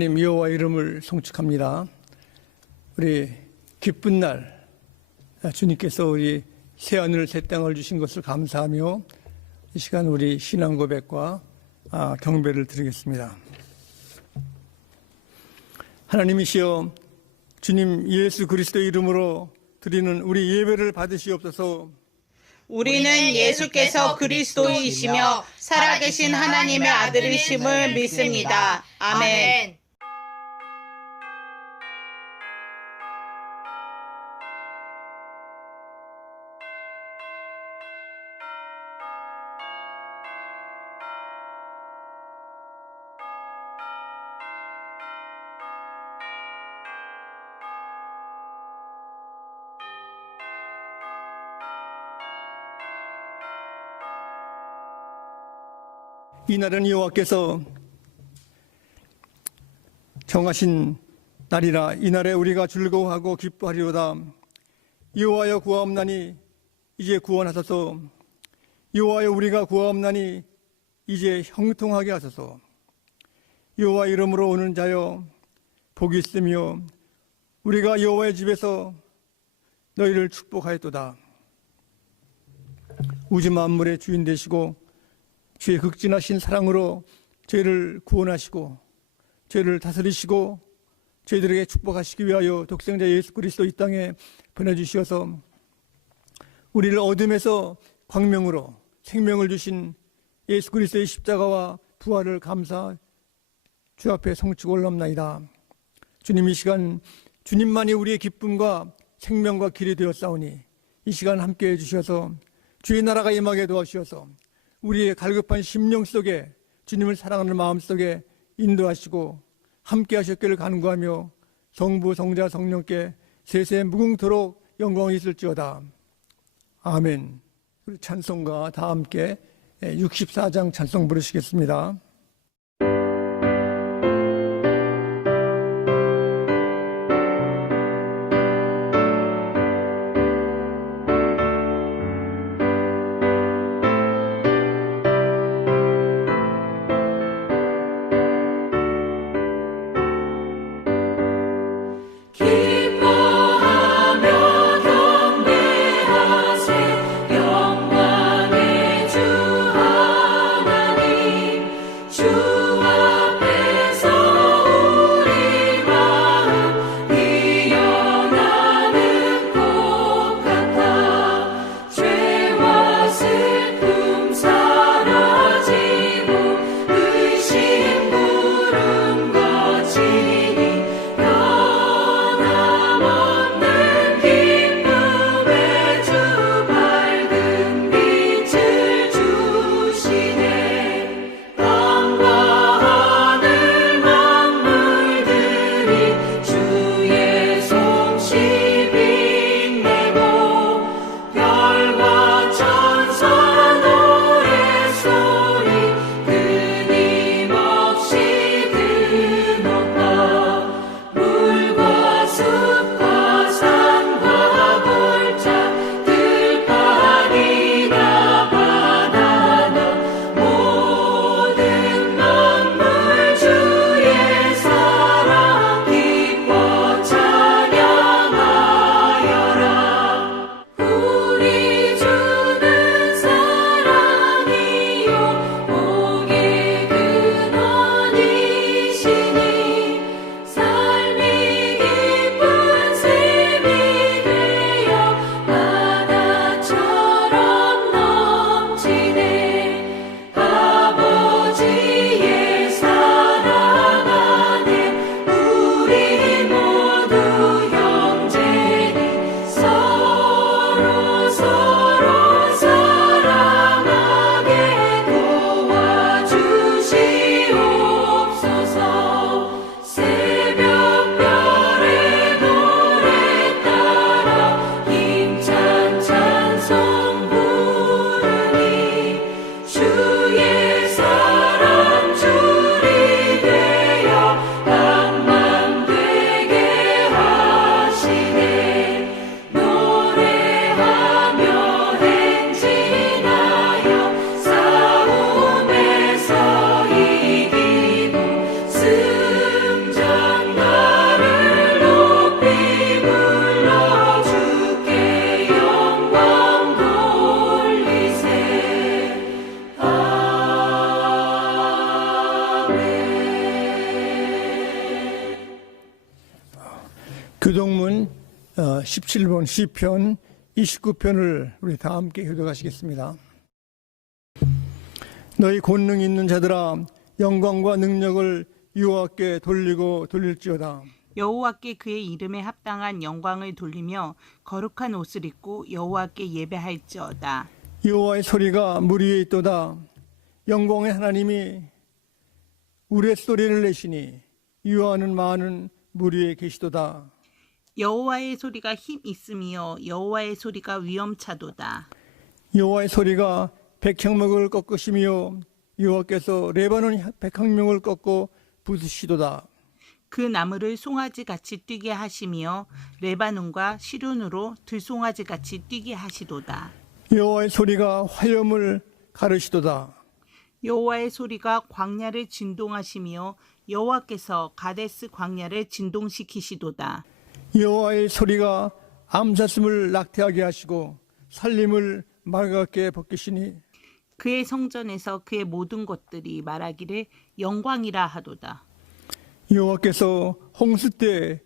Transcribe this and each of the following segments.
하나님 여호와 이름을 송축합니다. 우리 기쁜 날 주님께서 우리 새하늘 새 땅을 주신 것을 감사하며 이 시간 우리 신앙 고백과 경배를 드리겠습니다. 하나님이시여, 주님 예수 그리스도의 이름으로 드리는 우리 예배를 받으시옵소서. 우리는 예수께서 그리스도이시며 살아계신 하나님의 아들이심을 믿습니다. 아멘. 이날은 여호와께서 정하신 날이라. 이날에 우리가 즐거워하고 기뻐하리로다. 여호와여 구하옵나니 이제 구원하소서. 여호와여 우리가 구하옵나니 이제 형통하게 하소서. 여호와 이름으로 오는 자여 복이 있으며 우리가 여호와의 집에서 너희를 축복하였도다. 우주 만물의 주인 되시고 주의 극진하신 사랑으로 저희를 구원하시고 저희를 다스리시고 저희들에게 축복하시기 위하여 독생자 예수 그리스도 이 땅에 보내주시어서 우리를 어둠에서 광명으로 생명을 주신 예수 그리스도의 십자가와 부활을 감사 주 앞에 성취고 올라옵나이다. 주님, 이 시간 주님만이 우리의 기쁨과 생명과 길이 되었사오니 이 시간 함께해 주셔서 주의 나라가 임하게 도와주셔서 우리의 갈급한 심령 속에 주님을 사랑하는 마음 속에 인도하시고 함께 하셨기를 간구하며 성부 성자 성령께 세세 무궁토록 영광이 있을지어다. 아멘. 우리 찬송가 다 함께 64장 찬송 부르시겠습니다. 17번 시편 29편을 우리 다 함께 교독하시겠습니다. 너희 권능 있는 자들아 영광과 능력을 여호와께 돌리고 돌릴지어다. 여호와께 그의 이름에 합당한 영광을 돌리며 거룩한 옷을 입고 여호와께 예배할지어다. 여호와의 소리가 물 위에 있도다. 영광의 하나님이 우레소리를 내시니 유하는 많은 물 위에 계시도다. 여호와의 소리가 힘 있으며 여호와의 소리가 위엄차도다. 여호와의 소리가 백향목을 꺾으시며 여호와께서 레바논 백향목을 꺾고 부수시도다. 그 나무를 송아지같이 뛰게 하시며 레바논과 시륜으로 들송아지같이 뛰게 하시도다. 여호와의 소리가 화염을 가르시도다. 여호와의 소리가 광야를 진동하시며 여호와께서 가데스 광야를 진동시키시도다. 여호와의 소리가 암사슴을 낙태하게 하시고 살림을 맑게 벗기시니 그의 성전에서 그의 모든 것들이 말하기를 영광이라 하도다. 여호와께서 홍수 때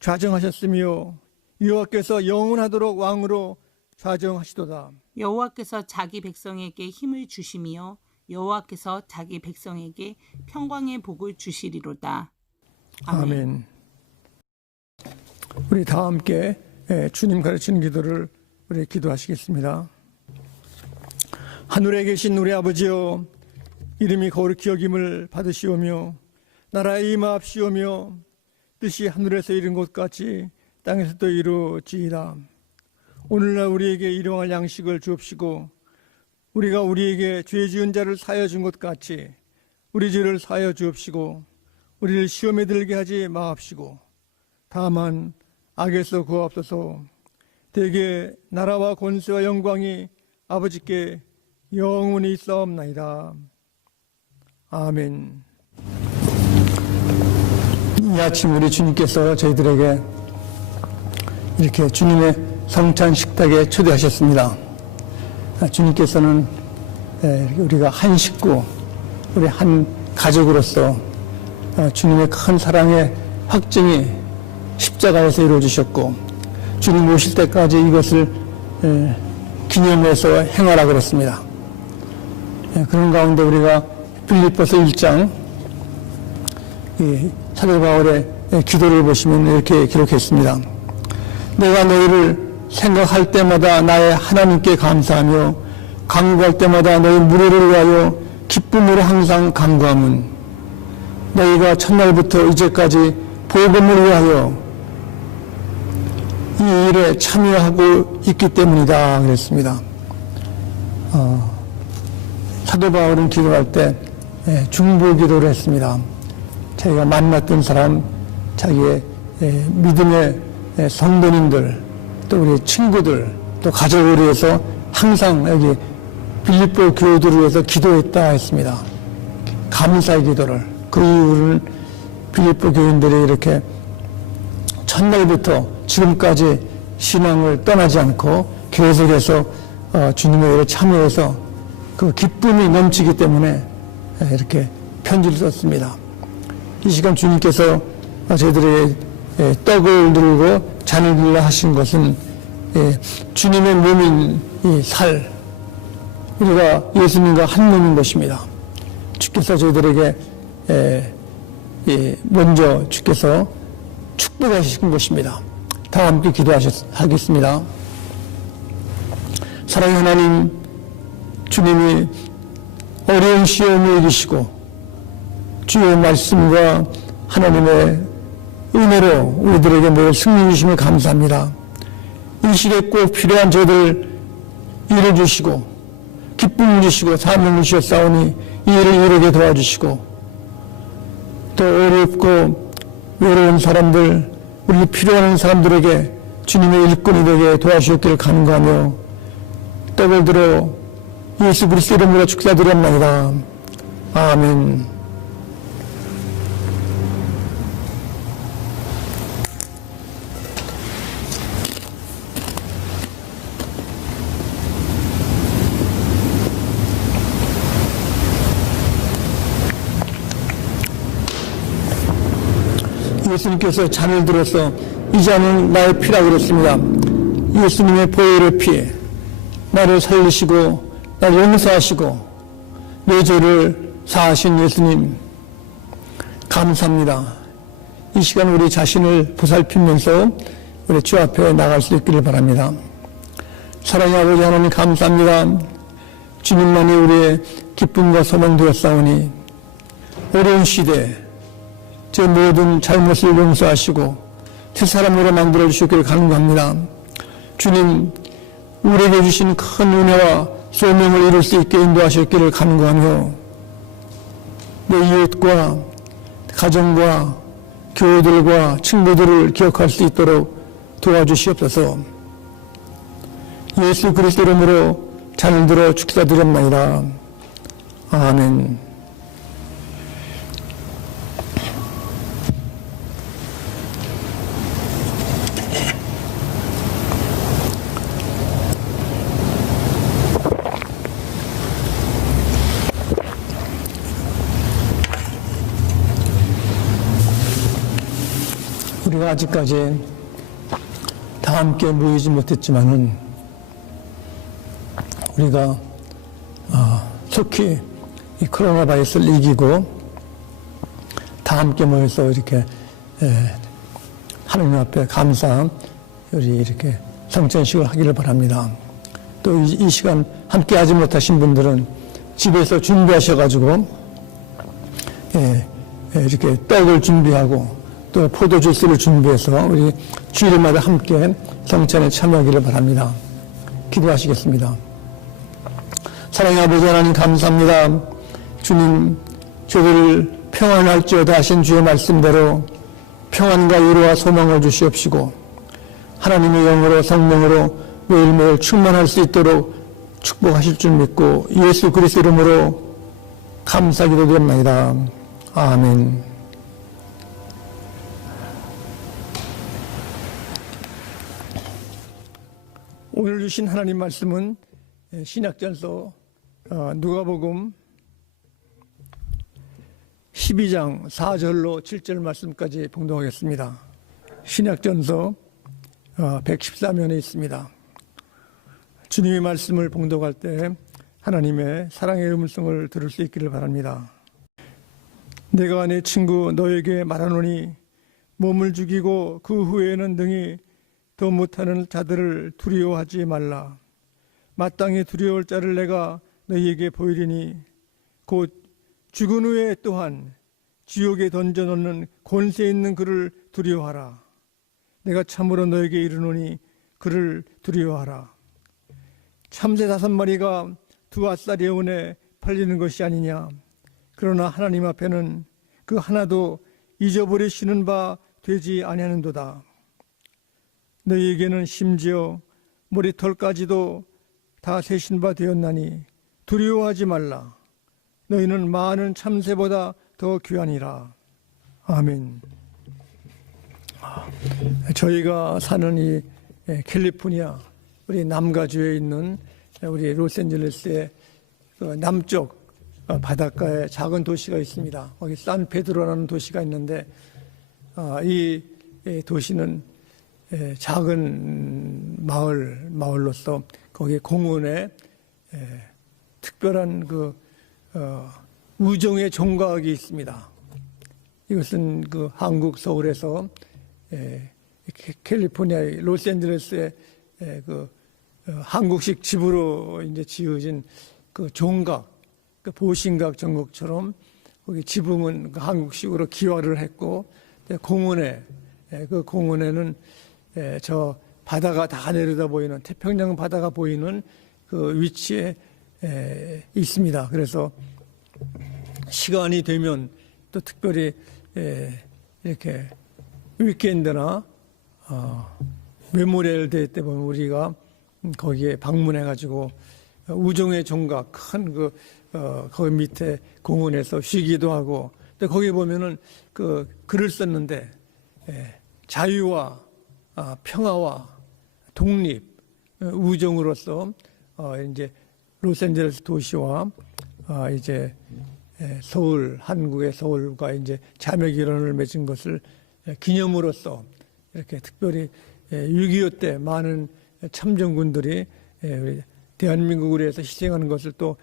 좌정하셨으며 여호와께서 영원하도록 왕으로 좌정하시도다. 여호와께서 자기 백성에게 힘을 주시며 여호와께서 자기 백성에게 평강의 복을 주시리로다. 아멘. 우리 다 함께 주님 가르치는 기도를 우리 기도하시겠습니다. 하늘에 계신 우리 아버지여, 이름이 거룩히 여김을 받으시오며 나라에 임하옵시오며 뜻이 하늘에서 이룬 것 같이 땅에서도 이루어지이다. 오늘날 우리에게 일용할 양식을 주옵시고 우리가 우리에게 죄 지은 자를 사하여 준 것 같이 우리 죄를 사하여 주옵시고 우리를 시험에 들게 하지 마옵시고 다만 악에서 구하옵소서. 대개 나라와 권세와 영광이 아버지께 영원히 있사옵나이다. 아멘. 이 아침 우리 주님께서 저희들에게 이렇게 주님의 성찬 식탁에 초대하셨습니다. 주님께서는 우리가 한 식구, 우리 한 가족으로서 주님의 큰 사랑의 확증이 십자가에서 이루어지셨고 주님 오실 때까지 이것을 기념해서 행하라 그랬습니다. 그런 가운데 우리가 빌립보서 1장 사도 바울의 기도를 보시면 이렇게 기록했습니다. 내가 너희를 생각할 때마다 나의 하나님께 감사하며 간구할 때마다 너희 무료를 위하여 기쁨으로 항상 간구함은 너희가 첫날부터 이제까지 복음을 위하여 이 일에 참여하고 있기 때문이다 그랬습니다. 사도 바울은 기도할 때 중보 기도를 했습니다. 자기가 만났던 사람, 자기의 믿음의 성도님들, 또 우리 친구들, 또 가족을 위해서 항상 여기 빌립보 교우들을 위해서 기도했다 했습니다. 감사의 기도를. 그 이유는 빌립보 교인들이 이렇게 첫날부터 지금까지 신앙을 떠나지 않고 계속해서 주님의 일에 참여해서 그 기쁨이 넘치기 때문에 이렇게 편지를 썼습니다. 이 시간 주님께서 저희들에게 떡을 들고 잔을 들라 하신 것은 주님의 몸인 이 살, 우리가 예수님과 한 몸인 것입니다. 주께서 저희들에게 먼저 주께서 축복하신 것입니다. 다 함께 기도하겠습니다. 사랑의 하나님, 주님이 어려운 시험을 이기시고 주의 말씀과 하나님의 은혜로 우리들에게 늘 승리 주심을 감사합니다. 이 시대에 꼭 필요한 저희들 일을 주시고 기쁨을 주시고 사명을 주셨사오니 이 일을 이루게 도와주시고 또 어렵고 외로운 사람들, 우리 필요한 사람들에게 주님의 일꾼이 되게 도와주셨기를 간구하며 떡을 들어 예수 그리스도 이름으로 축사드렸나이다. 아멘. 예수님께서 잔을 들어서 이 잔은 나의 피라 그랬습니다. 예수님의 보혈의 피, 나를 살리시고 나를 용서하시고 내 죄를 사하신 예수님 감사합니다. 이 시간 우리 자신을 보살피면서 우리 주 앞에 나갈 수 있기를 바랍니다. 사랑의 아버지 하나님 감사합니다. 주님만이 우리의 기쁨과 소망 되었사오니 어려운 시대 제 모든 잘못을 용서하시고 새 사람으로 만들어 주시기를 간구합니다. 주님, 우리에게 주신 큰 은혜와 소명을 이룰 수 있게 인도하셨기를 간구하며 내 이웃과 가정과 교우들과 친구들을 기억할 수 있도록 도와주시옵소서. 예수 그리스도 이름으로 잔을 들어 축사드렸나이다. 아멘. 우리가 아직까지 다 함께 모이지 못했지만은 우리가 속히 이 코로나 바이러스를 이기고 다 함께 모여서 이렇게 하나님 앞에 감사 우리 이렇게 성찬식을 하기를 바랍니다. 또 이 시간 함께 하지 못하신 분들은 집에서 준비하셔가지고 이렇게 떡을 준비하고 또 포도주스를 준비해서 우리 주일마다 함께 성찬에 참여하기를 바랍니다. 기도하시겠습니다. 사랑의 아버지 하나님 감사합니다. 주님, 저희를 평안할지어다 하신 주의 말씀대로 평안과 위로와 소망을 주시옵시고 하나님의 영으로 성령으로 매일매일 충만할 수 있도록 축복하실 줄 믿고 예수 그리스도 이름으로 감사 기도드립니다. 아멘. 오늘 주신 하나님 말씀은 신약전서 누가복음 12장 4절로 7절 말씀까지 봉독하겠습니다. 신약전서 114면에 있습니다. 주님의 말씀을 봉독할 때 하나님의 사랑의 음성을 들을 수 있기를 바랍니다. 내가 내 친구 너에게 말하노니 몸을 죽이고 그 후에는 능히 더 못하는 자들을 두려워하지 말라. 마땅히 두려울 자를 내가 너희에게 보이리니 곧 죽은 후에 또한 지옥에 던져놓는 권세 있는 그를 두려워하라. 내가 참으로 너에게 이르노니 그를 두려워하라. 참새 5마리가 두 앗사리온에 팔리는 것이 아니냐. 그러나 하나님 앞에는 그 하나도 잊어버리시는 바 되지 아니하는도다. 너희에게는 심지어 머리털까지도 다 세신 바 되었나니 두려워하지 말라. 너희는 많은 참새보다 더 귀하니라. 아멘. 저희가 사는 이 캘리포니아 우리 남가주에 있는 우리 로스앤젤레스의 남쪽 바닷가에 작은 도시가 있습니다. 거기 산페드로라는 도시가 있는데 이 도시는 작은 마을로서 거기 공원에 특별한 우정의 종각이 있습니다. 이것은 한국 서울에서 캘리포니아 로스앤젤레스의 한국식 집으로 이제 지어진 종각, 보신각 전곡처럼 거기 지붕은 한국식으로 기와를 했고 공원에 그 공원에는 저 바다가 다 내려다 보이는 태평양 바다가 보이는 그 위치에 있습니다. 그래서 시간이 되면 또 특별히 이렇게 위켄드나 메모리얼 데이 때 보면 우리가 거기에 방문해 가지고 우정의 종각 큰 거기 밑에 공원에서 쉬기도 하고 또 거기 보면은 글을 썼는데 자유와 평화와 독립, 우정으로서 이제 로스앤젤레스 도시와 이제 서울, 한국의 서울과 이제 자매 결혼을 맺은 것을 기념으로써 이렇게 특별히 6.25 때 많은 참전군들이 우리 대한민국을 위해서 희생하는 것을 또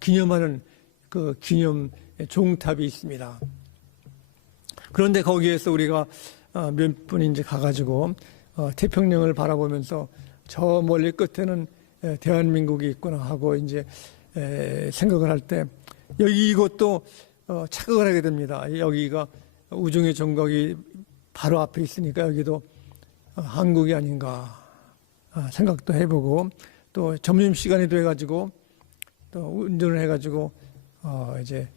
기념하는 그 기념 종탑이 있습니다. 그런데 거기에서 우리가 몇 분이 이제 가가지고 태평양을 바라보면서 저 멀리 끝에는 대한민국이 있구나 하고 이제 생각을 할 때 여기 이것도 착각을 하게 됩니다. 여기가 우중의 정각이 바로 앞에 있으니까 여기도 한국이 아닌가 생각도 해보고 또 점심시간이 돼가지고 또 운전을 해가지고 이제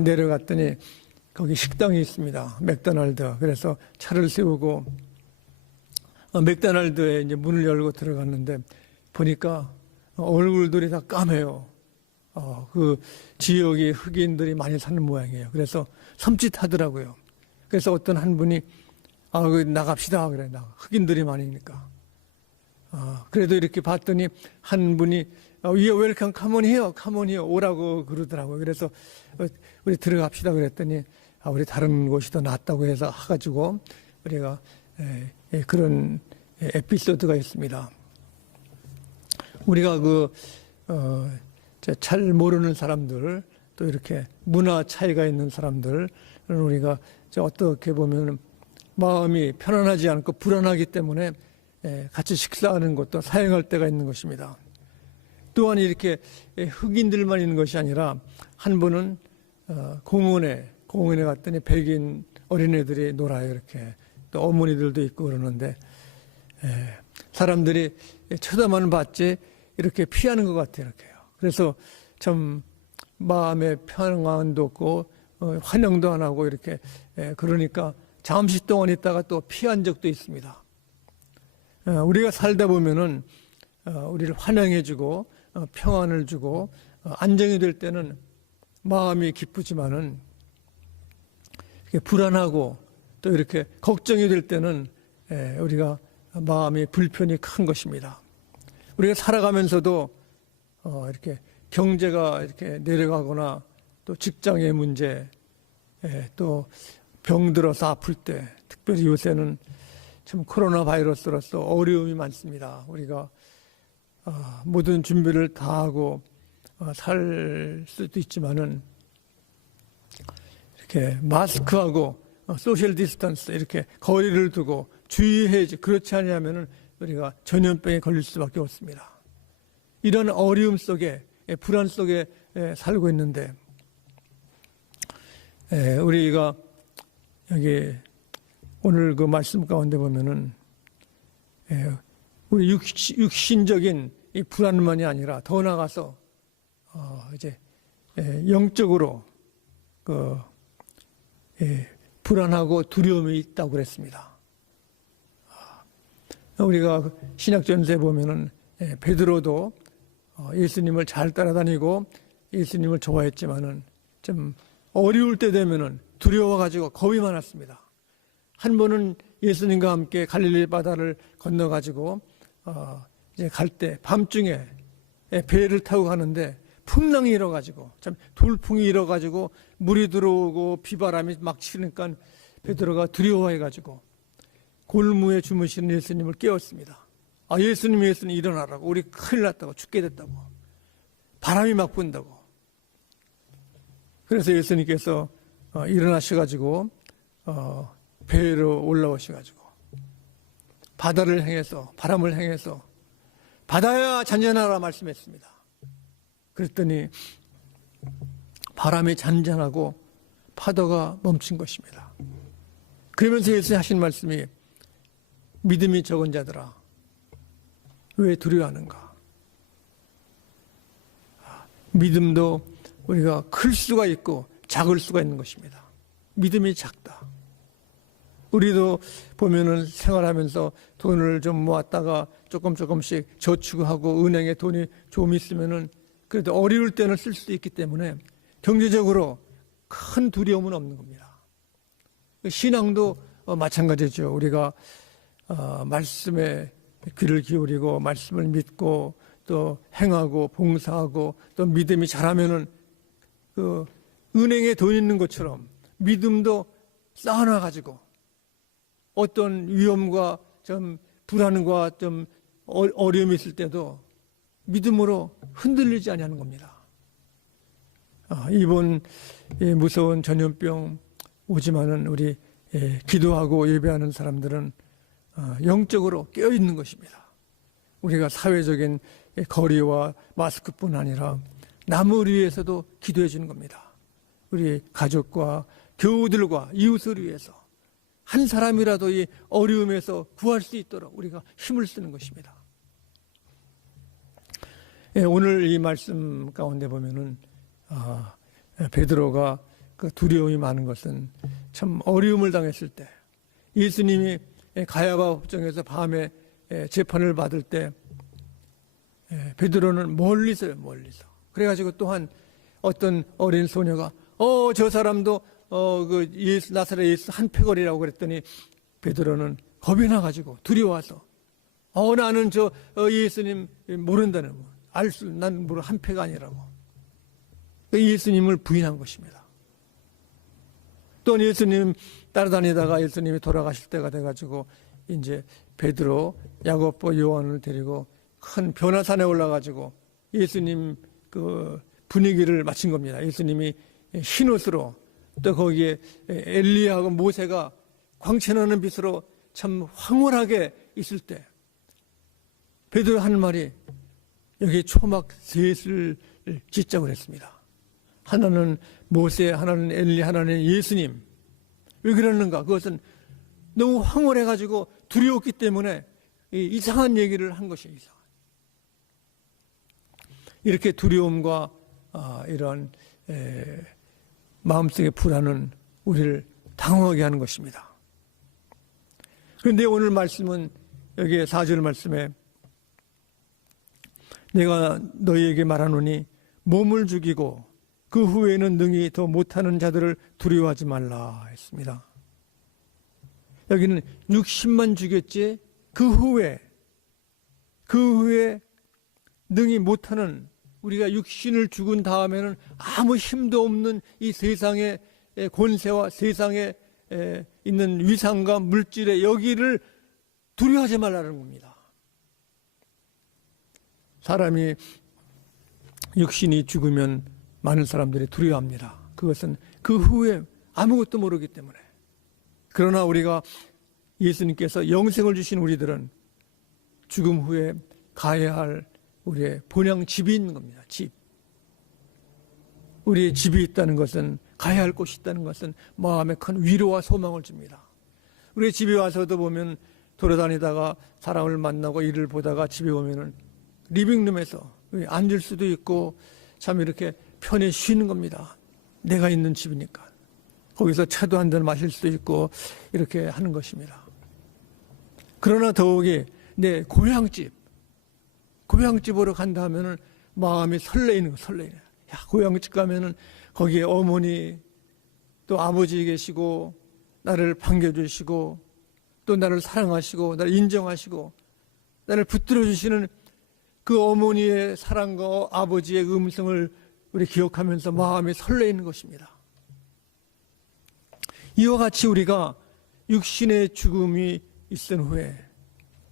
내려갔더니 거기 식당이 있습니다. 맥도날드. 그래서 차를 세우고 맥도날드에 이제 문을 열고 들어갔는데 보니까 얼굴들이 다 까매요. 그 지역이 흑인들이 많이 사는 모양이에요. 그래서 섬찟하더라고요. 그래서 어떤 한 분이 나갑시다 그래. 흑인들이 많으니까. 그래도 이렇게 봤더니 한 분이 We are welcome, come on here, 오라고 그러더라고요. 그래서 우리 들어갑시다 그랬더니 우리 다른 곳이 더 낫다고 해서 해가지고 우리가 그런 에피소드가 있습니다. 우리가 잘 모르는 사람들 또 이렇게 문화 차이가 있는 사람들은 우리가 어떻게 보면 마음이 편안하지 않고 불안하기 때문에 같이 식사하는 것도 사용할 때가 있는 것입니다. 또한 이렇게 흑인들만 있는 것이 아니라 한 분은 공원에 갔더니 백인 어린애들이 놀아요. 이렇게 또 어머니들도 있고 그러는데 사람들이 쳐다만 봤지 이렇게 피하는 것 같아요. 이렇게요. 그래서 참 마음의 평안도 없고 환영도 안 하고 이렇게 그러니까 잠시 동안 있다가 또 피한 적도 있습니다. 우리가 살다 보면은 우리를 환영해주고 평안을 주고 안정이 될 때는 마음이 기쁘지만은 이렇게 불안하고 또 이렇게 걱정이 될 때는 우리가 마음이 불편이 큰 것입니다. 우리가 살아가면서도 이렇게 경제가 이렇게 내려가거나 또 직장의 문제 또 병들어서 아플 때 특별히 요새는 참 코로나 바이러스로서 어려움이 많습니다. 우리가 모든 준비를 다 하고 살 수도 있지만은 이렇게 마스크하고 소셜 디스턴스 이렇게 거리를 두고 주의해야지. 그렇지 않으면은 우리가 전염병에 걸릴 수밖에 없습니다. 이런 어려움 속에 불안 속에 살고 있는데 우리가 여기 오늘 그 말씀 가운데 보면은 우리 육신적인 이 불안만이 아니라 더 나아가서 이제 영적으로 그 불안하고 두려움이 있다고 그랬습니다. 우리가 신약 전서에 보면은 베드로도 예수님을 잘 따라다니고 예수님을 좋아했지만은 좀 어려울 때 되면은 두려워가지고 겁이 많았습니다. 한 번은 예수님과 함께 갈릴리 바다를 건너가지고 이제 갈 때 밤중에 배를 타고 가는데 풍랑이 일어가지고 참 돌풍이 일어가지고 물이 들어오고 비바람이 막 치니까 베드로가 두려워해가지고 골무에 주무시는 예수님을 깨웠습니다. 예수님 일어나라고. 우리 큰일 났다고. 죽게 됐다고. 바람이 막 분다고. 그래서 예수님께서 일어나셔가지고 배로 올라오셔가지고 바다를 향해서 바람을 향해서 바다야 잔잔하라 말씀했습니다. 그랬더니 바람이 잔잔하고 파도가 멈춘 것입니다. 그러면서 예수님 하신 말씀이 믿음이 적은 자들아 왜 두려워하는가? 믿음도 우리가 클 수가 있고 작을 수가 있는 것입니다. 믿음이 작다. 우리도 보면은 생활하면서 돈을 좀 모았다가 조금씩 저축하고 은행에 돈이 좀 있으면은 그래도 어려울 때는 쓸 수도 있기 때문에 경제적으로 큰 두려움은 없는 겁니다. 신앙도 마찬가지죠. 우리가 말씀에 귀를 기울이고 말씀을 믿고 또 행하고 봉사하고 또 믿음이 자라면은 그 은행에 돈 있는 것처럼 믿음도 쌓아놔 가지고 어떤 위험과 좀 불안과 좀 어려움이 있을 때도 믿음으로 흔들리지 아니하는 겁니다. 이번 무서운 전염병 오지만은 우리 기도하고 예배하는 사람들은 영적으로 깨어있는 것입니다. 우리가 사회적인 거리와 마스크뿐 아니라 남을 위해서도 기도해 주는 겁니다. 우리 가족과 교우들과 이웃을 위해서 한 사람이라도 이 어려움에서 구할 수 있도록 우리가 힘을 쓰는 것입니다. 오늘 이 말씀 가운데 보면은 베드로가 그 두려움이 많은 것은 참 어려움을 당했을 때, 예수님이 가야바 법정에서 밤에 재판을 받을 때 베드로는 멀리서요, 멀리서. 그래가지고 또한 어떤 어린 소녀가 저 사람도 그 예수, 나사렛 예수 한 패거리라고 그랬더니 베드로는 겁이 나가지고 두려워서 나는 저 예수님 모른다는 난 모르 한 패가 아니라고 예수님을 부인한 것입니다. 또 예수님 따라다니다가 예수님이 돌아가실 때가 돼가지고 이제 베드로, 야고보, 요한을 데리고 큰 변화산에 올라가지고 예수님 그 분위기를 마친 겁니다. 예수님이 흰옷으로 또 거기에 엘리야하고 모세가 광채나는 빛으로 참 황홀하게 있을 때 베드로 하는 말이 여기 초막 셋을 짓자고 했습니다. 하나는 모세, 하나는 엘리, 하나는 예수님. 왜 그러는가? 그것은 너무 황홀해가지고 두려웠기 때문에 이상한 얘기를 한 것이에요. 이렇게 두려움과 이런 마음속의 불안은 우리를 당황하게 하는 것입니다. 그런데 오늘 말씀은 여기에 4절 말씀에 내가 너희에게 말하노니 몸을 죽이고 그 후에는 능히 더 못하는 자들을 두려워하지 말라 했습니다. 여기는 60만 죽였지 그 후에 능히 못하는, 우리가 육신을 죽은 다음에는 아무 힘도 없는 이 세상의 권세와 세상에 있는 위상과 물질의 여기를 두려워하지 말라는 겁니다. 사람이 육신이 죽으면 많은 사람들이 두려워합니다. 그것은 그 후에 아무것도 모르기 때문에. 그러나 우리가 예수님께서 영생을 주신 우리들은 죽음 후에 가야 할 우리의 본향 집이 있는 겁니다. 집. 우리의 집이 있다는 것은, 가야 할 곳이 있다는 것은 마음에 큰 위로와 소망을 줍니다. 우리 집에 와서도 보면 돌아다니다가 사람을 만나고 일을 보다가 집에 오면은 리빙룸에서 앉을 수도 있고 참 이렇게 편히 쉬는 겁니다. 내가 있는 집이니까. 거기서 차도 한 잔 마실 수도 있고 이렇게 하는 것입니다. 그러나 더욱이 내 고향집으로 간다 하면은 마음이 설레이는 거, 설레이네. 야, 고향집 가면은 거기에 어머니 또 아버지 계시고 나를 반겨주시고 또 나를 사랑하시고 나를 인정하시고 나를 붙들어 주시는 그 어머니의 사랑과 아버지의 음성을 우리 기억하면서 마음이 설레이는 것입니다. 이와 같이 우리가 육신의 죽음이 있은 후에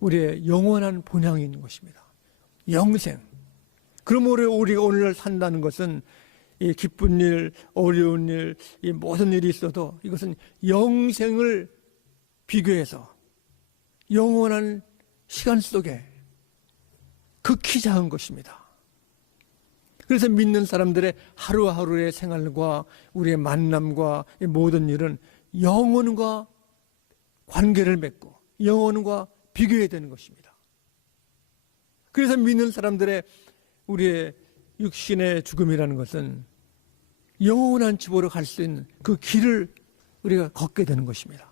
우리의 영원한 본향이 있는 것입니다. 영생. 그러므로 우리가 오늘날 산다는 것은 이 기쁜 일, 어려운 일, 이 모든 일이 있어도 이것은 영생을 비교해서 영원한 시간 속에 극히 작은 것입니다. 그래서 믿는 사람들의 하루하루의 생활과 우리의 만남과 이 모든 일은 영혼과 관계를 맺고 영혼과 비교해야 되는 것입니다. 그래서 믿는 사람들의 우리의 육신의 죽음이라는 것은 영원한 집으로 갈 수 있는 그 길을 우리가 걷게 되는 것입니다.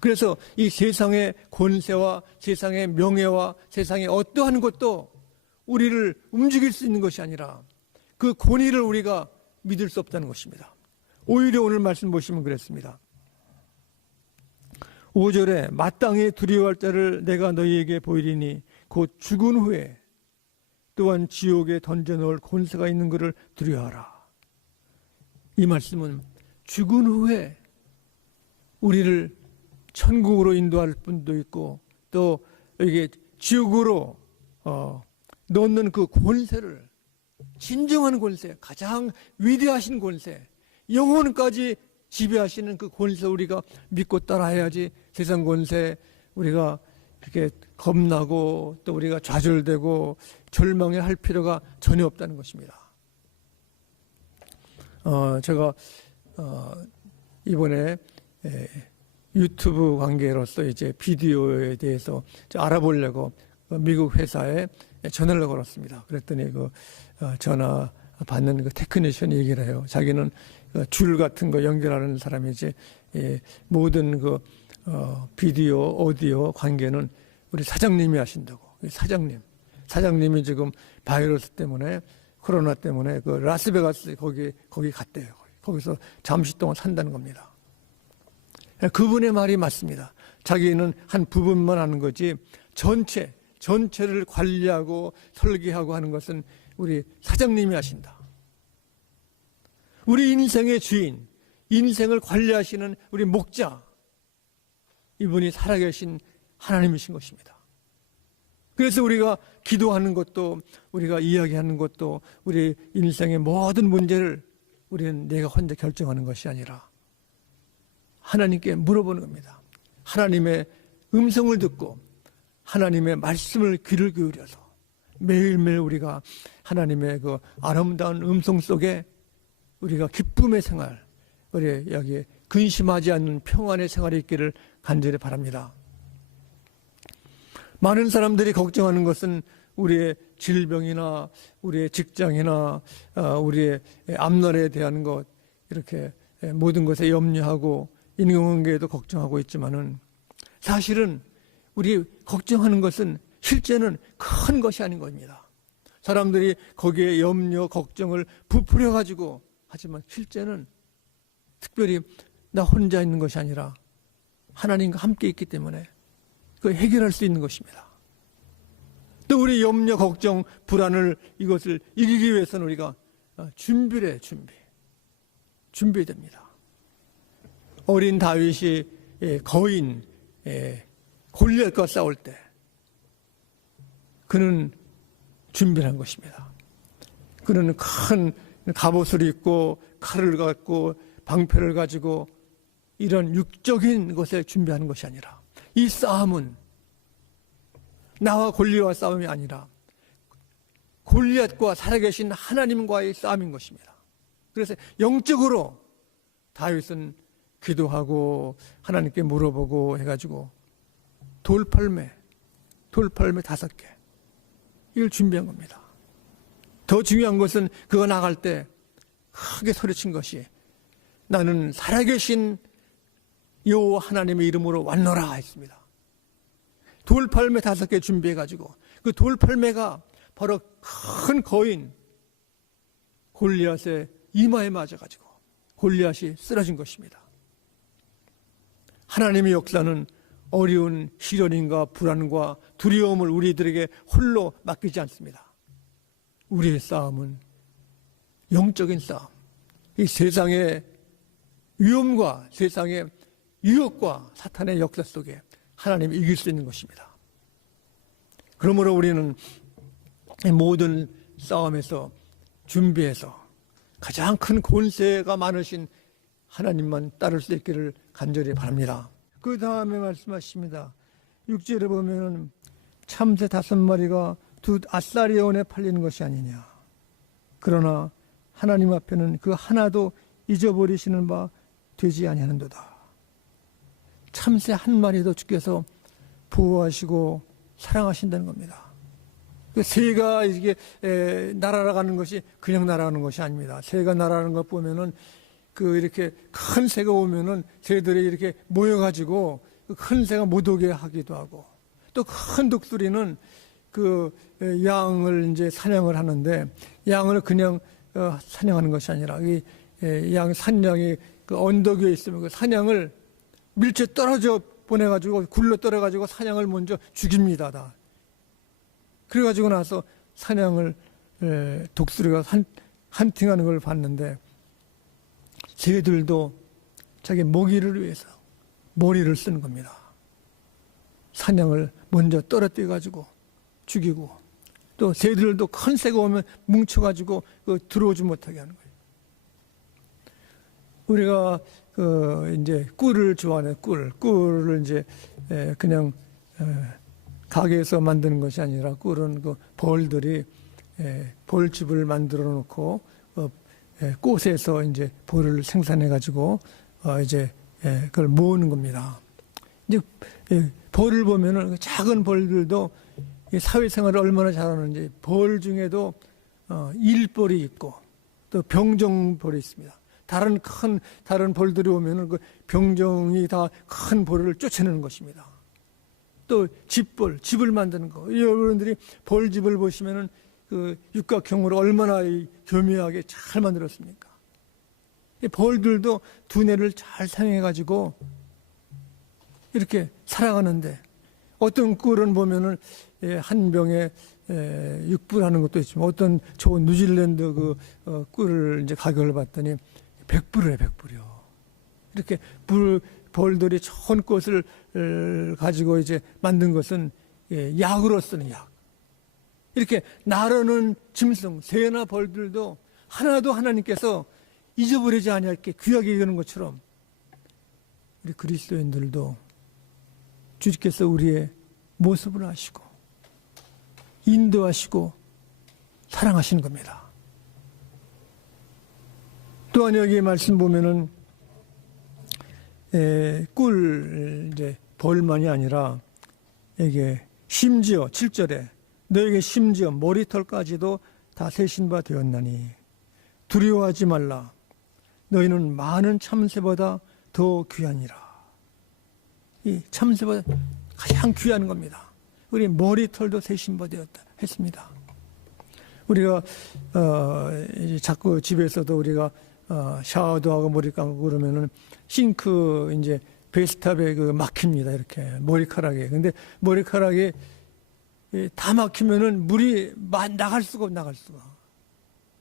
그래서 이 세상의 권세와 세상의 명예와 세상의 어떠한 것도 우리를 움직일 수 있는 것이 아니라 그 권위를 우리가 믿을 수 없다는 것입니다. 오히려 오늘 말씀 보시면 그랬습니다. 5절에 마땅히 두려워할 자를 내가 너희에게 보이리니 곧 죽은 후에 또한 지옥에 던져넣을 권세가 있는 것을 두려워하라. 이 말씀은 죽은 후에 우리를 천국으로 인도할 분도 있고 또 이게 지옥으로 넣는 그 권세를, 진정한 권세, 가장 위대하신 권세, 영혼까지 지배하시는 그 권세 우리가 믿고 따라해야지 세상 권세 우리가 이렇게 겁나고 또 우리가 좌절되고 절망해 할 필요가 전혀 없다는 것입니다. 제가 이번에 유튜브 관계로서 이제 비디오에 대해서 알아보려고 미국 회사에 전화를 걸었습니다. 그랬더니 그 전화 받는 그 테크니션이 얘기를 해요. 자기는 줄 같은 거 연결하는 사람이지 모든 그 비디오, 오디오 관계는 우리 사장님이 하신다고. 사장님이 지금 바이러스 때문에 코로나 때문에 그 라스베가스 거기 갔대요. 거기서 잠시 동안 산다는 겁니다. 그분의 말이 맞습니다. 자기는 한 부분만 하는 거지 전체를 관리하고 설계하고 하는 것은 우리 사장님이 하신다. 우리 인생의 주인, 인생을 관리하시는 우리 목자, 이분이 살아계신 하나님이신 것입니다. 그래서 우리가 기도하는 것도, 우리가 이야기하는 것도, 우리 인생의 모든 문제를 우리는 내가 혼자 결정하는 것이 아니라 하나님께 물어보는 겁니다. 하나님의 음성을 듣고 하나님의 말씀을 귀를 기울여서 매일매일 우리가 하나님의 그 아름다운 음성 속에 우리가 기쁨의 생활, 우리 여기 근심하지 않는 평안의 생활이 있기를 간절히 바랍니다. 많은 사람들이 걱정하는 것은 우리의 질병이나 우리의 직장이나 우리의 앞날에 대한 것, 이렇게 모든 것에 염려하고 인간관계에도 걱정하고 있지만은 사실은 우리 걱정하는 것은 실제는 큰 것이 아닌 겁니다. 사람들이 거기에 염려, 걱정을 부풀려 가지고 하지만 실제는 특별히 나 혼자 있는 것이 아니라 하나님과 함께 있기 때문에 그 해결할 수 있는 것입니다. 또 우리 염려, 걱정, 불안을 이것을 이기기 위해서는 우리가 준비해야 됩니다. 어린 다윗이 거인 골리앗과 싸울 때 그는 준비를 한 것입니다. 그는 큰 갑옷을 입고 칼을 갖고 방패를 가지고 이런 육적인 것에 준비하는 것이 아니라 이 싸움은 나와 골리앗 싸움이 아니라 골리앗과 살아계신 하나님과의 싸움인 것입니다. 그래서 영적으로 다윗은 기도하고 하나님께 물어보고 해가지고 돌팔매 5개 이걸 준비한 겁니다. 더 중요한 것은 그거 나갈 때 크게 소리친 것이 나는 살아계신 여호와 하나님의 이름으로 왔노라 했습니다. 돌팔매 5개 준비해가지고 그 돌팔매가 바로 큰 거인 골리앗의 이마에 맞아가지고 골리앗이 쓰러진 것입니다. 하나님의 역사는 어려운 시련인과 불안과 두려움을 우리들에게 홀로 맡기지 않습니다. 우리의 싸움은 영적인 싸움, 이 세상의 위험과 세상의 유혹과 사탄의 역사 속에 하나님이 이길 수 있는 것입니다. 그러므로 우리는 모든 싸움에서 준비해서 가장 큰 권세가 많으신 하나님만 따를 수 있기를 간절히 바랍니다. 그 다음에 말씀하십니다. 6절에 보면 참새 5마리가 두 아사리온에 팔리는 것이 아니냐. 그러나 하나님 앞에는 그 하나도 잊어버리시는 바 되지 아니하는도다. 참새 한 마리도 주께서 보호하시고 사랑하신다는 겁니다. 그 새가 이게 날아가는 것이 그냥 날아가는 것이 아닙니다. 새가 날아가는 것 보면은 그 이렇게 큰 새가 오면은 새들이 이렇게 모여가지고 큰 새가 못 오게 하기도 하고 또 큰 독수리는 그 양을 이제 사냥을 하는데 양을 그냥 사냥하는 것이 아니라 이 양 산양이 그 언덕 위에 있으면 그 사냥을 밀체 떨어져 보내가지고 굴러 떨어가지고 사냥을 먼저 죽입니다. 다. 그래가지고 나서 사냥을 독수리가 헌팅하는 걸 봤는데 새들도 자기 먹이를 위해서 머리를 쓰는 겁니다. 사냥을 먼저 떨어뜨려 가지고 죽이고, 또 새들도 큰 새가 오면 뭉쳐가지고 들어오지 못하게 하는 거예요. 우리가 이제 꿀을 좋아하는 꿀을 이제 그냥 가게에서 만드는 것이 아니라, 꿀은 그 벌들이 벌집을 만들어 놓고 꽃에서 이제 벌을 생산해 가지고 이제 그걸 모으는 겁니다. 이제 벌을 보면은 작은 벌들도 사회생활을 얼마나 잘하는지, 벌 중에도 일벌이 있고 또 병정벌이 있습니다. 다른 벌들이 오면은 그 병정이 다 큰 벌을 쫓아내는 것입니다. 또 집을 만드는 거. 여러분들이 벌집을 보시면은 그 육각형으로 얼마나 교묘하게 잘 만들었습니까? 이 벌들도 두뇌를 잘 사용해 가지고 이렇게 살아가는데, 어떤 꿀은 보면은 한 병에 6불 하는 것도 있지만, 어떤 좋은 뉴질랜드 꿀을 이제 가격을 봤더니 100불을 해, 100불이요. 이렇게 벌들이 좋은 꽃을 가지고 이제 만든 것은 약으로 쓰는 약. 이렇게 나르는 짐승, 새나 벌들도 하나도 하나님께서 잊어버리지 아니할게 귀하게 여기는 것처럼, 우리 그리스도인들도 주님께서 우리의 모습을 아시고 인도하시고 사랑하시는 겁니다. 또한 여기 말씀 보면은 꿀 이제 벌만이 아니라, 이게 심지어 7절에 너에게 심지어 머리털까지도 다 세신 바 되었나니 두려워하지 말라. 너희는 많은 참새보다 더 귀하니라. 이 참새보다 가장 귀한 겁니다. 우리 머리털도 세신 바 되었다 했습니다. 우리가 이제 자꾸 집에서도 우리가 샤워도 하고 머리 감고 그러면은 싱크 이제 베이스탑에 막힙니다. 이렇게 머리카락에. 근데 머리카락에 다 막히면은 물이 나갈 수가.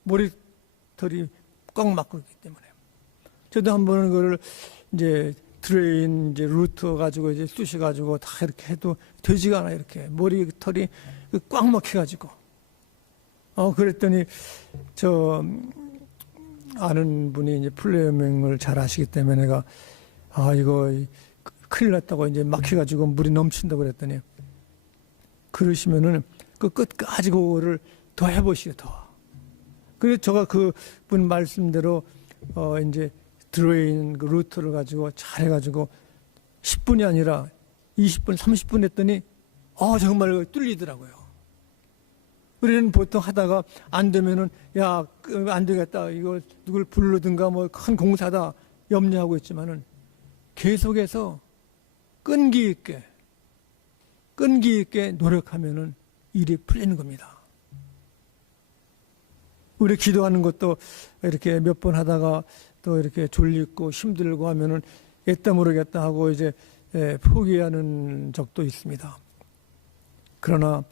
머리털이 꽉 막고 있기 때문에. 저도 한 번은 그걸 이제 드레인 이제 루터 가지고 이제 쑤셔 가지고 다 이렇게 해도 되지가 않아. 이렇게 머리털이 꽉 막혀 가지고. 그랬더니 저 아는 분이 이제 플레이밍을 잘 하시기 때문에 내가 이거 큰일 났다고, 이제 막혀 가지고 물이 넘친다고 그랬더니, 그러시면은 그 끝까지 그거를 더 해보시오, 더. 그래서 제가 그분 말씀대로 이제 드레인 루터를 가지고 잘 해가지고 10분이 아니라 20분, 30분 했더니 정말 뚫리더라고요. 우리는 보통 하다가 안 되면은 안 되겠다, 이거 누굴 부르든가 뭐 큰 공사다 염려하고 있지만은, 계속해서 끈기 있게 노력하면은 일이 풀리는 겁니다. 우리 기도하는 것도 이렇게 몇 번 하다가 또 이렇게 졸리고 힘들고 하면은 애따 모르겠다 하고 이제 포기하는 적도 있습니다. 그러나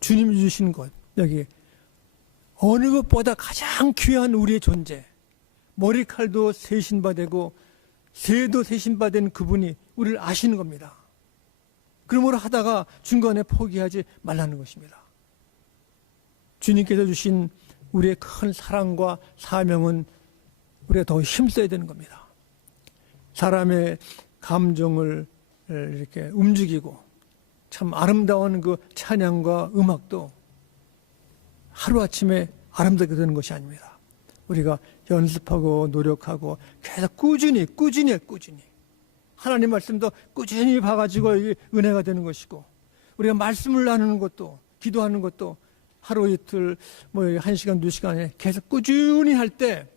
주님이 주신 것, 여기 어느 것보다 가장 귀한 우리의 존재, 머리칼도 세신바되고 새도 세신바된 그분이 우리를 아시는 겁니다. 그러므로 하다가 중간에 포기하지 말라는 것입니다. 주님께서 주신 우리의 큰 사랑과 사명은 우리가 더 힘써야 되는 겁니다. 사람의 감정을 이렇게 움직이고 참 아름다운 그 찬양과 음악도 하루아침에 아름답게 되는 것이 아닙니다. 우리가 연습하고 노력하고 계속 꾸준히 하나님 말씀도 꾸준히 봐가지고 은혜가 되는 것이고, 우리가 말씀을 나누는 것도, 기도하는 것도 하루 이틀 뭐 1시간 2시간에 계속 꾸준히 할 때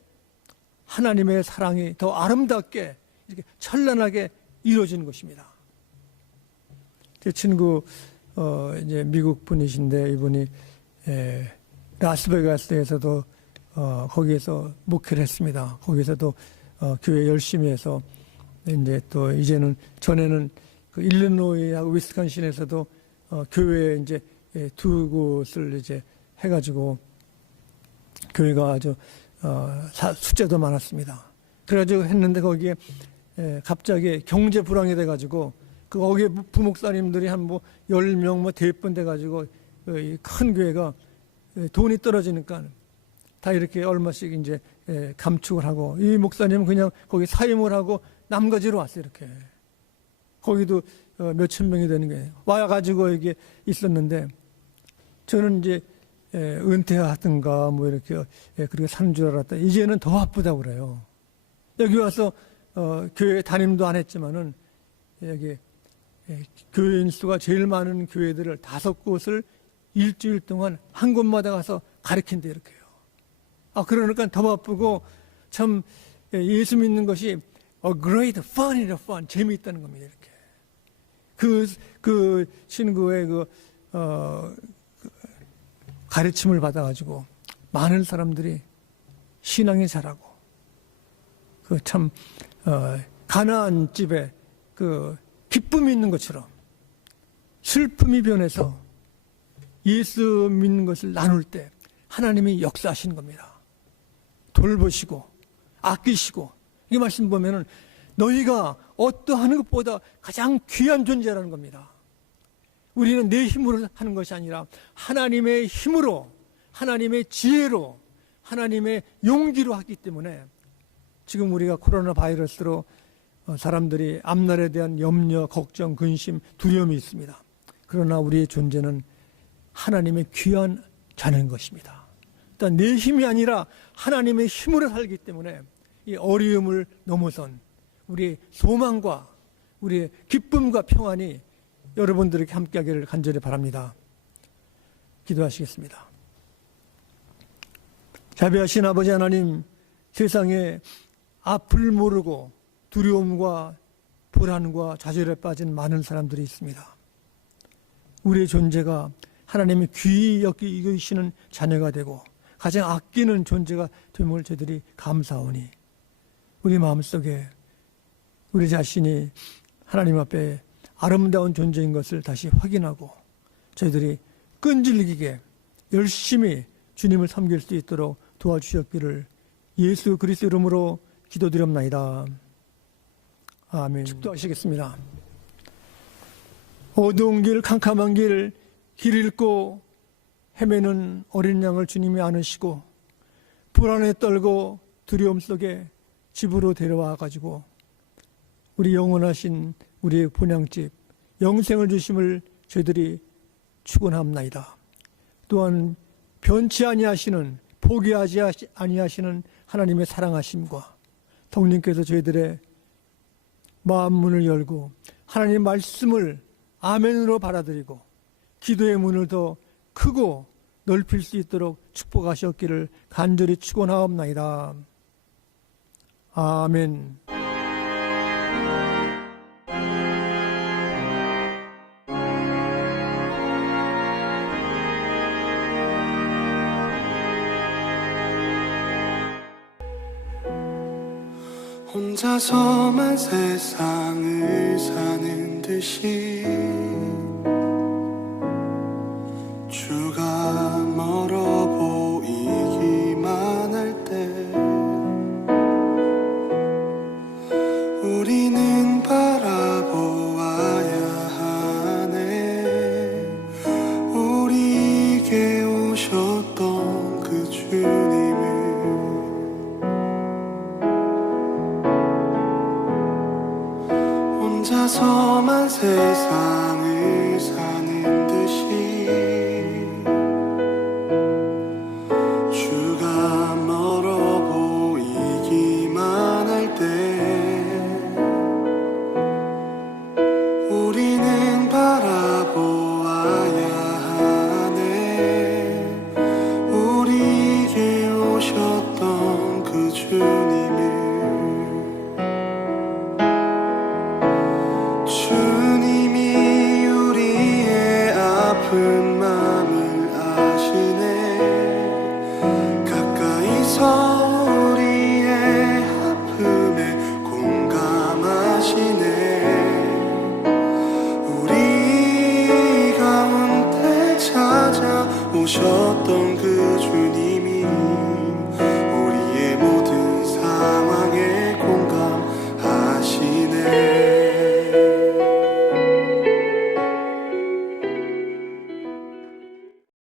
하나님의 사랑이 더 아름답게 이렇게 찬란하게 이루어지는 것입니다. 제 친구 이제 미국 분이신데, 이분이 라스베가스에서도 거기에서 목회를 했습니다. 거기서도 교회 열심히 해서 이제는 전에는 그 일리노이하고 위스콘신에서도 교회에 이제 두 곳을 이제 해가지고 교회가 아주 숫자도 많았습니다. 그래가지고 했는데 거기에 갑자기 경제 불황이 돼가지고 거기에 부목사님들이 한 뭐 10명 뭐 대입분 돼가지고 큰 교회가 돈이 떨어지니까 다 이렇게 얼마씩 이제 감축을 하고, 이 목사님은 그냥 거기 사임을 하고 남가지로 왔어요. 이렇게 거기도 몇천 명이 되는 거예요. 와가지고 이게 있었는데, 저는 이제 은퇴하든가 뭐 이렇게 그렇게 사는 줄 알았다. 이제는 더 바쁘다고 그래요. 여기 와서 교회 담임도 안 했지만은 여기 교인 수가 제일 많은 교회들을 5곳을 일주일 동안 한 곳마다 가서 가르친대 이렇게요. 그러니까 더 바쁘고, 참 예수 믿는 것이 a great fun in the fun, 재미있다는 겁니다. 이렇게 그 친구의 가르침을 받아가지고 많은 사람들이 신앙이 자라고, 참 가나안 집에 기쁨이 있는 것처럼 슬픔이 변해서 예수 믿는 것을 나눌 때 하나님이 역사하시는 겁니다. 돌보시고 아끼시고, 이 말씀 보면은 너희가 어떠한 것보다 가장 귀한 존재라는 겁니다. 우리는 내 힘으로 하는 것이 아니라 하나님의 힘으로, 하나님의 지혜로, 하나님의 용기로 하기 때문에 지금 우리가 코로나 바이러스로 사람들이 앞날에 대한 염려, 걱정, 근심, 두려움이 있습니다. 그러나 우리의 존재는 하나님의 귀한 자녀인 것입니다. 일단 내 힘이 아니라 하나님의 힘으로 살기 때문에 이 어려움을 넘어선 우리의 소망과 우리의 기쁨과 평안이 여러분들에게 함께하기를 간절히 바랍니다. 기도하시겠습니다. 자비하신 아버지 하나님, 세상에 앞을 모르고 두려움과 불안과 좌절에 빠진 많은 사람들이 있습니다. 우리의 존재가 하나님의 귀히 여기시는 자녀가 되고 가장 아끼는 존재가 됨을 저희들이 감사하오니, 우리 마음속에 우리 자신이 하나님 앞에 아름다운 존재인 것을 다시 확인하고 저희들이 끈질기게 열심히 주님을 섬길 수 있도록 도와주셨기를 예수 그리스도 이름으로 기도드립나이다. 아멘. 축도하시겠습니다. 어두운 길, 캄캄한 길 잃고 헤매는 어린 양을 주님이 안으시고 불안에 떨고 두려움 속에 집으로 데려와 가지고 우리 영원하신 우리의 본향집 영생을 주심을 저희들이 축원합나이다. 또한 변치 아니하시는, 포기하지 아니하시는 하나님의 사랑하심과 성령께서 저희들의 마음 문을 열고 하나님의 말씀을 아멘으로 받아들이고 기도의 문을 더 크고 넓힐 수 있도록 축복하셨기를 간절히 축원하옵나이다. 아멘. 혼자서만 세상을 사는 듯이 주가 멀어 보이기만 할 때 우리는 바라보아야 하네. 우리에게 오셨던 그 주님을 혼자서만 세상을 사는 듯이 주가 멀어 보이기만 할 때 우리는 바라보아야 하네. 우리에게 오셨던 그 주님을 주님이 우리의 아픈 마음을 아시네. 가까이서 우리의 아픔에 공감하시네. 우리 가운데 찾아오셨던